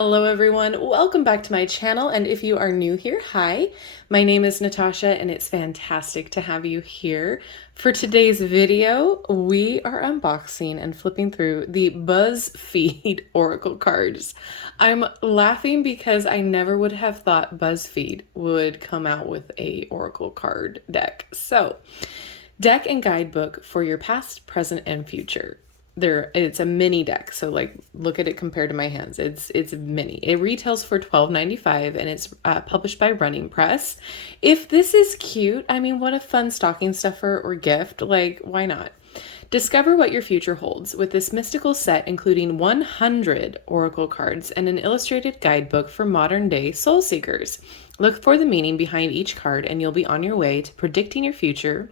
Hello everyone, welcome back to my channel, and if you are new here, hi, my name is Natasha and it's fantastic to have you here. For today's video, we are unboxing and flipping through the BuzzFeed Oracle cards. I'm laughing because I never would have thought BuzzFeed would come out with a Oracle card deck. So, deck and guidebook for your past, present, and future. It's a mini deck, so like look at it compared to my hands. It's mini. It retails for $12.95 and it's published by Running Press. If this is cute, I mean, what a fun stocking stuffer or gift. Like, why not? Discover what your future holds with this mystical set, including 100 oracle cards and an illustrated guidebook for modern day soul seekers. Look for the meaning behind each card and you'll be on your way to predicting your future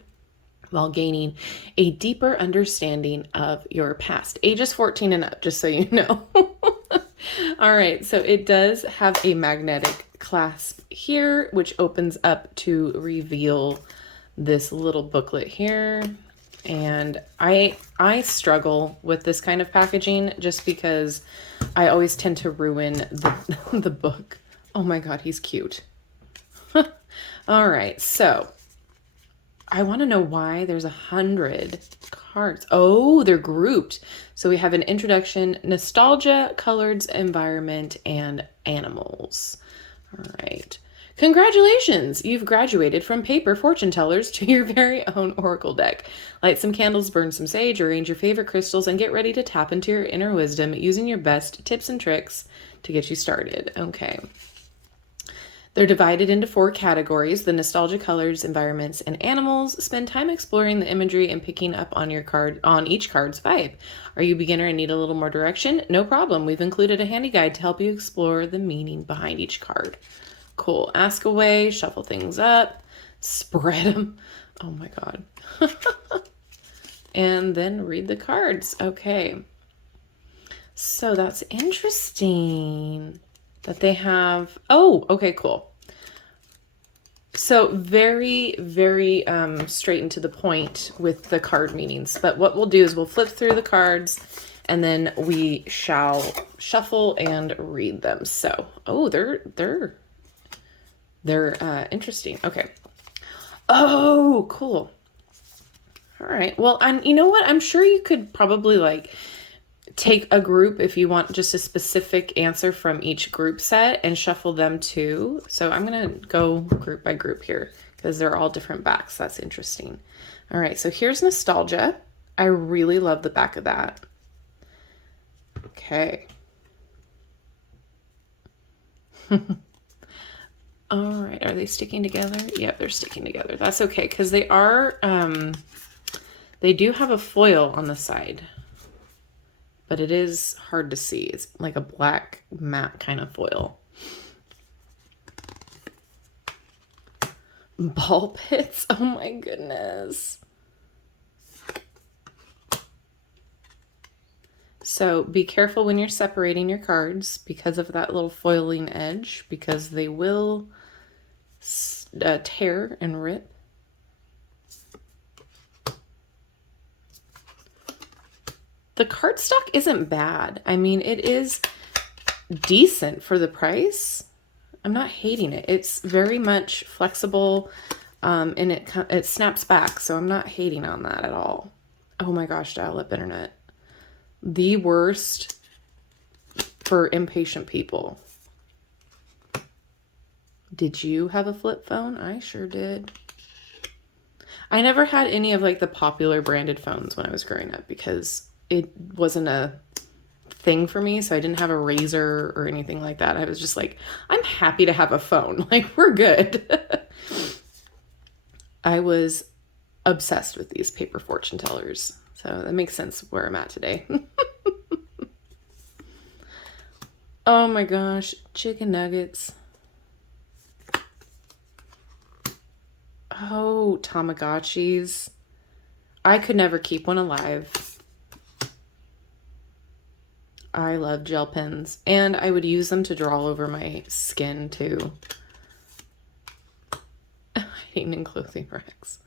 while gaining a deeper understanding of your past. Ages 14 and up, just so you know. All right, so it does have a magnetic clasp here, which opens up to reveal this little booklet here. And I struggle with this kind of packaging just because I always tend to ruin the book. Oh my God, he's cute. All right, so I want to know why there's 100 cards. Oh, they're grouped. So we have an introduction, nostalgia, colors, environment, and animals. All right. Congratulations! You've graduated from paper fortune tellers to your very own oracle deck. Light some candles, burn some sage, arrange your favorite crystals, and get ready to tap into your inner wisdom using your best tips and tricks to get you started. Okay. They're divided into 4 categories: the nostalgia, colors, environments, and animals. Spend time exploring the imagery and picking up on each card's vibe. Are you a beginner and need a little more direction? No problem. We've included a handy guide to help you explore the meaning behind each card. Cool. Ask away, shuffle things up, spread them. Oh my God. And then read the cards. Okay. So that's interesting that they have, oh, okay, cool. So very, very straight and to the point with the card meanings. But what we'll do is we'll flip through the cards and then we shall shuffle and read them. So, oh, they're interesting. Okay. Oh, cool. All right. Well, you know what? I'm sure you could probably like take a group if you want just a specific answer from each group set and shuffle them too. So I'm going to go group by group here because they're all different backs. That's interesting. All right, so here's nostalgia. I really love the back of that. Okay. All right, are they sticking together? Yeah, they're sticking together. That's okay because they are, they do have a foil on the side, but it is hard to see. It's like a black matte kind of foil. Ball pits. Oh my goodness. So be careful when you're separating your cards because of that little foiling edge, because they will tear and rip. The cardstock isn't bad. I mean, it is decent for the price. I'm not hating it. It's very much flexible, and it snaps back, so I'm not hating on that at all. Oh my gosh, dial-up internet. The worst for impatient people. Did you have a flip phone? I sure did. I never had any of like the popular branded phones when I was growing up because it wasn't a thing for me, so I didn't have a razor or anything like that. I was just like, I'm happy to have a phone. Like, we're good. I was obsessed with these paper fortune tellers, so that makes sense where I'm at today. Oh my gosh, chicken nuggets. Oh, Tamagotchis. I could never keep one alive. I love gel pens, and I would use them to draw over my skin too. Hiding in clothing racks.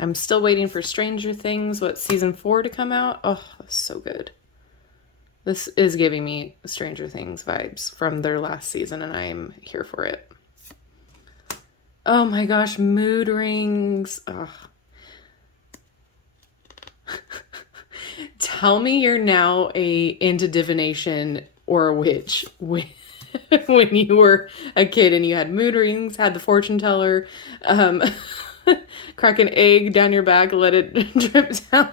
I'm still waiting for Stranger Things, season 4 to come out. Oh, that's so good. This is giving me Stranger Things vibes from their last season, and I am here for it. Oh my gosh, mood rings. Ugh. Tell me you're now into divination or a witch when you were a kid and you had mood rings, had the fortune teller, crack an egg down your back, let it drip down.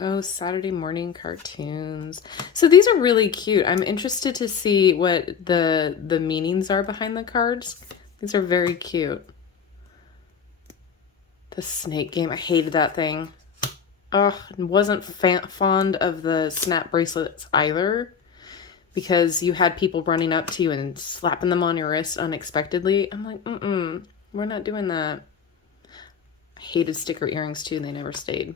Oh, Saturday morning cartoons. So these are really cute. I'm interested to see what the meanings are behind the cards. These are very cute. The snake game. I hated that thing. Ugh, wasn't fond of the snap bracelets either, because you had people running up to you and slapping them on your wrist unexpectedly. I'm like, we're not doing that. I hated sticker earrings too. They never stayed.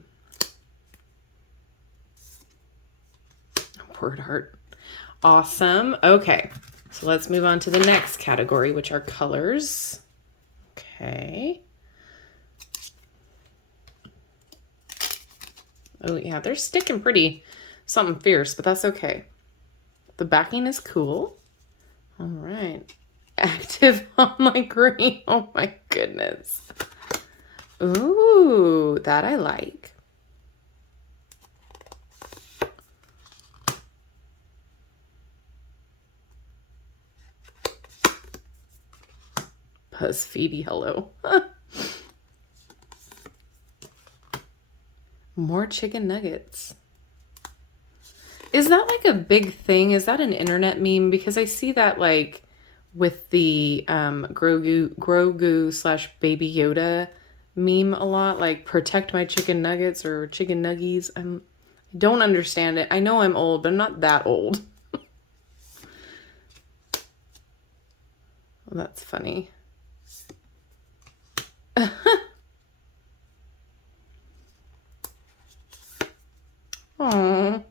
Word art. Awesome. Okay, so let's move on to the next category, which are colors. Okay. Oh yeah, they're sticking pretty something fierce, but that's okay. The backing is cool. All right. Active online green. Oh my goodness. Ooh, that I like. BuzzFeed hello. More chicken nuggets. Is that like a big thing? Is that an internet meme? Because I see that like with the Grogu slash Baby Yoda meme a lot, like protect my chicken nuggets or chicken nuggies. I don't understand it. I know I'm old, but I'm not that old. Well, that's funny. Aww.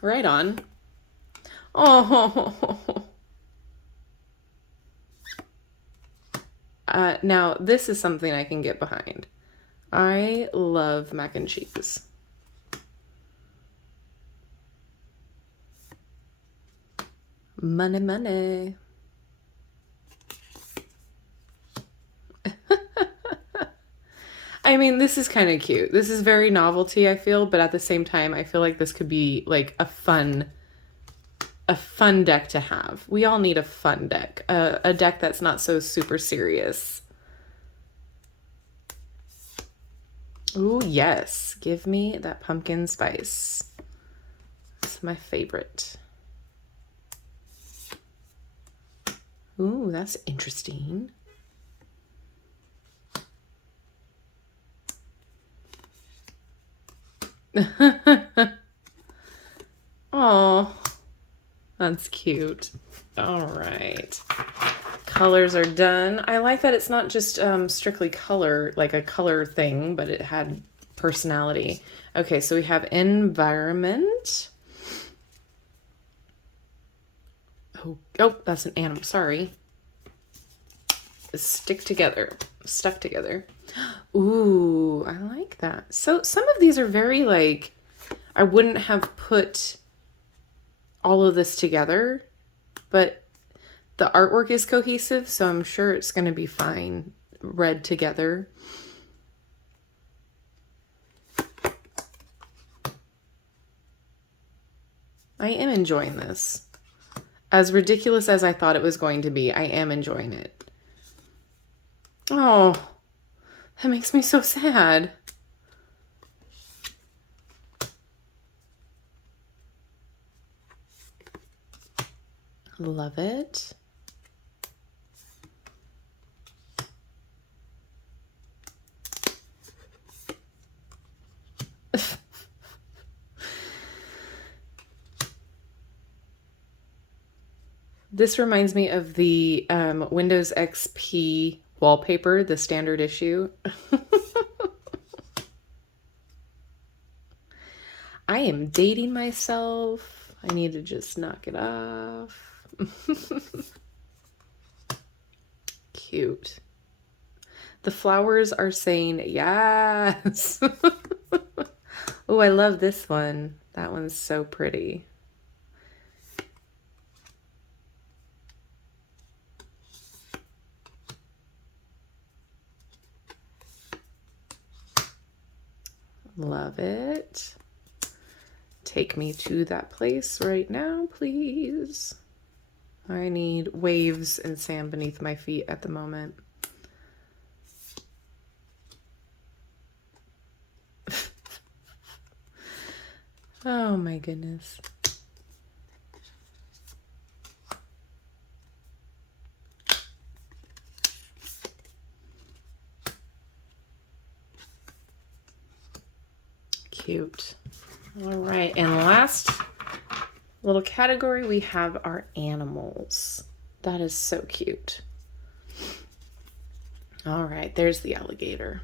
Right on. Oh. Now, this is something I can get behind. I love mac and cheese. Money, money. I mean, this is kind of cute. This is very novelty, I feel, but at the same time, I feel like this could be like a fun deck to have. We all need a fun deck, a deck that's not so super serious. Ooh, yes. Give me that pumpkin spice. It's my favorite. Ooh, that's interesting. Oh, that's cute. All right. Colors are done. I like that it's not just strictly color, like a color thing, but it had personality. Okay, so we have environment. Oh, that's an animal. Sorry. Stuck together. Ooh, I like that. So some of these are very like, I wouldn't have put all of this together, but the artwork is cohesive, so I'm sure it's going to be fine read together. I am enjoying this. As ridiculous as I thought it was going to be, I am enjoying it. Oh, that makes me so sad. Love it. This reminds me of the Windows XP wallpaper, the standard issue. I am dating myself. I need to just knock it off. Cute. The flowers are saying yes. Oh, I love this one. That one's so pretty. Love it. Take me to that place right now, please. I need waves and sand beneath my feet at the moment. Oh my goodness. Cute. All right, and last little category, we have our animals. That is so cute. All right, there's the alligator.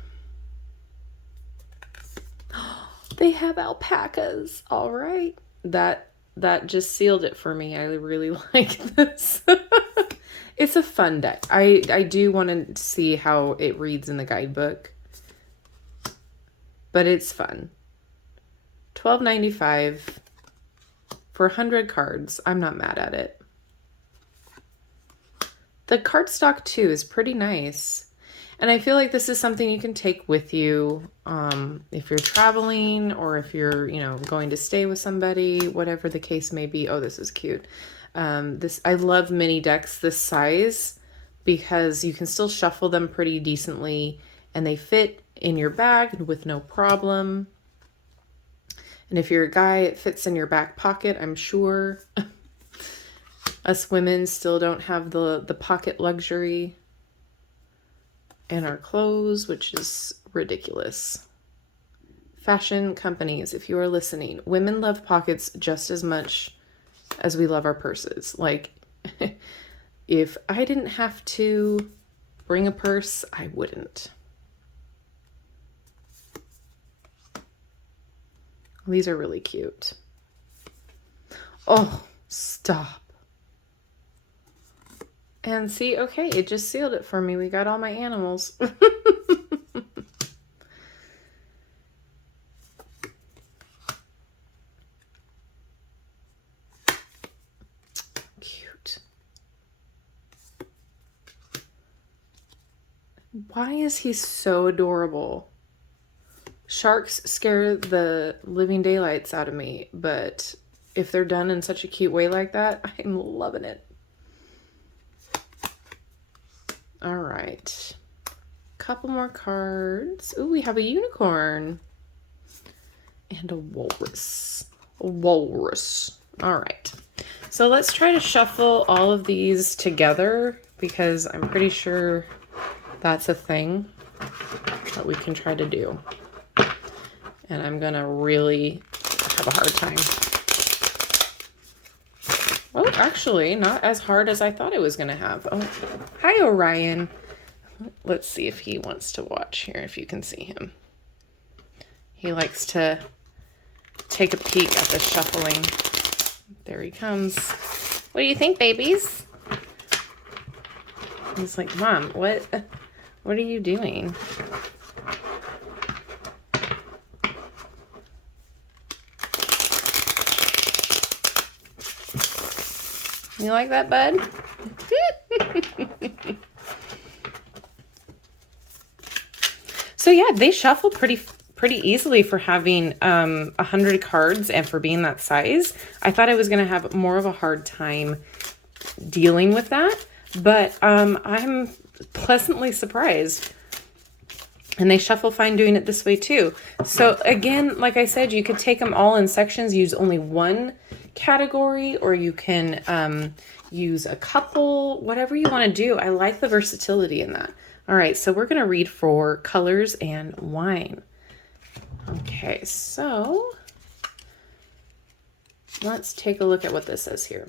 They have alpacas. All right. That just sealed it for me. I really like this. It's a fun deck. I do want to see how it reads in the guidebook. But it's fun. $12.95 for 100 cards. I'm not mad at it. The cardstock too is pretty nice. And I feel like this is something you can take with you if you're traveling or if you're, going to stay with somebody, whatever the case may be. Oh, this is cute. I love mini decks this size because you can still shuffle them pretty decently and they fit in your bag with no problem. And if you're a guy, it fits in your back pocket, I'm sure. Us women still don't have the pocket luxury in our clothes, which is ridiculous. Fashion companies, if you are listening, women love pockets just as much as we love our purses. Like, if I didn't have to bring a purse, I wouldn't. These are really cute. Oh, stop. And see, okay, it just sealed it for me. We got all my animals. Cute. Why is he so adorable? Sharks scare the living daylights out of me, but if they're done in such a cute way like that, I'm loving it. All right. Couple more cards. Ooh, we have a unicorn. And a walrus. A walrus. All right. So let's try to shuffle all of these together because I'm pretty sure that's a thing that we can try to do. And I'm going to really have a hard time. Oh, actually, not as hard as I thought it was going to have. Oh, hi, Orion. Let's see if he wants to watch here, if you can see him. He likes to take a peek at the shuffling. There he comes. What do you think, babies? He's like, Mom, what are you doing? You like that, bud? So yeah, they shuffle pretty easily for having 100 cards and for being that size. I thought I was going to have more of a hard time dealing with that, but I'm pleasantly surprised. And they shuffle fine doing it this way too. So again, like I said, you could take them all in sections, use only one category, or you can use a couple, whatever you want to do. I like the versatility in that. All right, so we're going to read for colors and wine. Okay, so let's take a look at what this says here.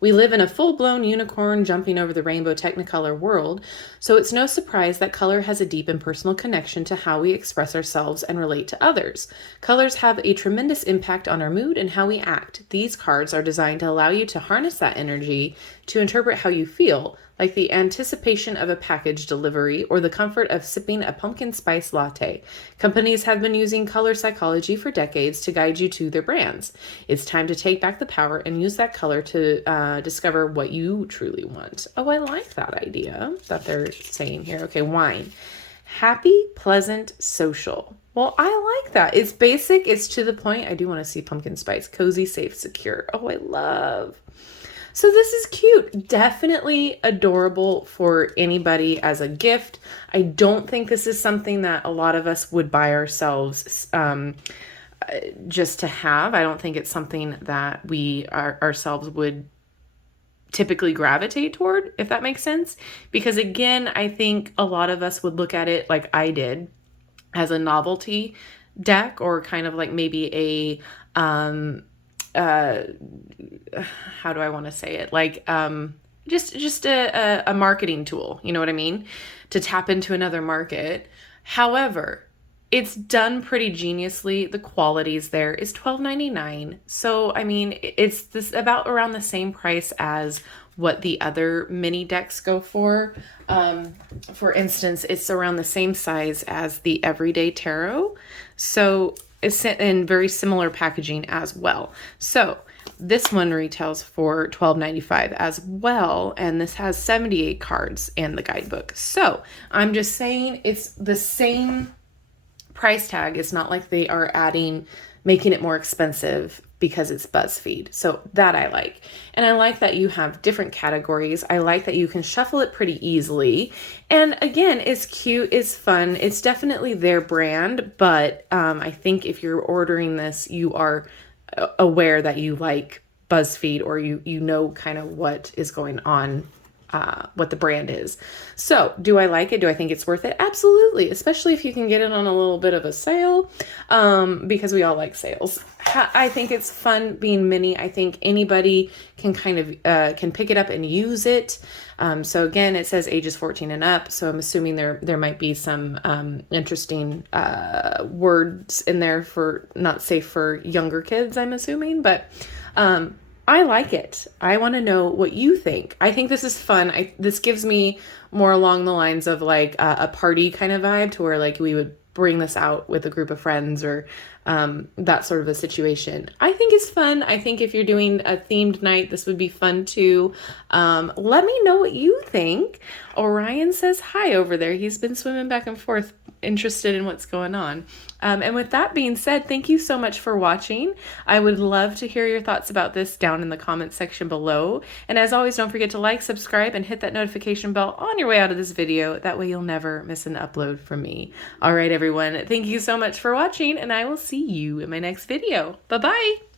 We live in a full-blown unicorn jumping over the rainbow technicolor world, so it's no surprise that color has a deep and personal connection to how we express ourselves and relate to others. Colors have a tremendous impact on our mood and how we act. These cards are designed to allow you to harness that energy to interpret how you feel, like the anticipation of a package delivery or the comfort of sipping a pumpkin spice latte. Companies have been using color psychology for decades to guide you to their brands. It's time to take back the power and use that color to discover what you truly want. Oh, I like that idea that they're saying here. Okay, wine. Happy, pleasant, social. Well, I like that. It's basic. It's to the point. I do want to see pumpkin spice. Cozy, safe, secure. Oh, I love. So this is cute. Definitely adorable for anybody as a gift. I don't think this is something that a lot of us would buy ourselves just to have. I don't think it's something that we ourselves would typically gravitate toward, if that makes sense. Because again, I think a lot of us would look at it like I did as a novelty deck, or kind of like maybe a how do I want to say it? Like, just a marketing tool, you know what I mean? To tap into another market. However, it's done pretty geniusly. The quality's there. It's $12.99. So, I mean, it's this about around the same price as what the other mini decks go for. For instance, it's around the same size as the Everyday Tarot. So it's in very similar packaging as well. So this one retails for $12.95 as well, and this has 78 cards in the guidebook. So I'm just saying it's the same price tag. It's not like they are making it more expensive because it's BuzzFeed. So that I like. And I like that you have different categories. I like that you can shuffle it pretty easily. And again, it's cute, it's fun. It's definitely their brand, but I think if you're ordering this, you are aware that you like BuzzFeed, or you know kind of what is going on, what the brand is. So do I like it? Do I think it's worth it? Absolutely. Especially if you can get it on a little bit of a sale, because we all like sales. I think it's fun being mini. I think anybody can kind of, can pick it up and use it. So again, it says ages 14 and up. So I'm assuming there might be some, interesting, words in there for not safe for younger kids, I'm assuming, but, I like it. I want to know what you think. I think this is fun. This gives me more along the lines of like a party kind of vibe, to where like we would bring this out with a group of friends, or that sort of a situation. I think it's fun. I think if you're doing a themed night, this would be fun too. Let me know what you think. Orion says hi over there. He's been swimming back and forth, interested in what's going on. And with that being said, thank you so much for watching. I would love to hear your thoughts about this down in the comments section below. And as always, don't forget to like, subscribe, and hit that notification bell on your way out of this video. That way you'll never miss an upload from me. All right, everyone. Thank you so much for watching, and I will see you in my next video. Bye-bye.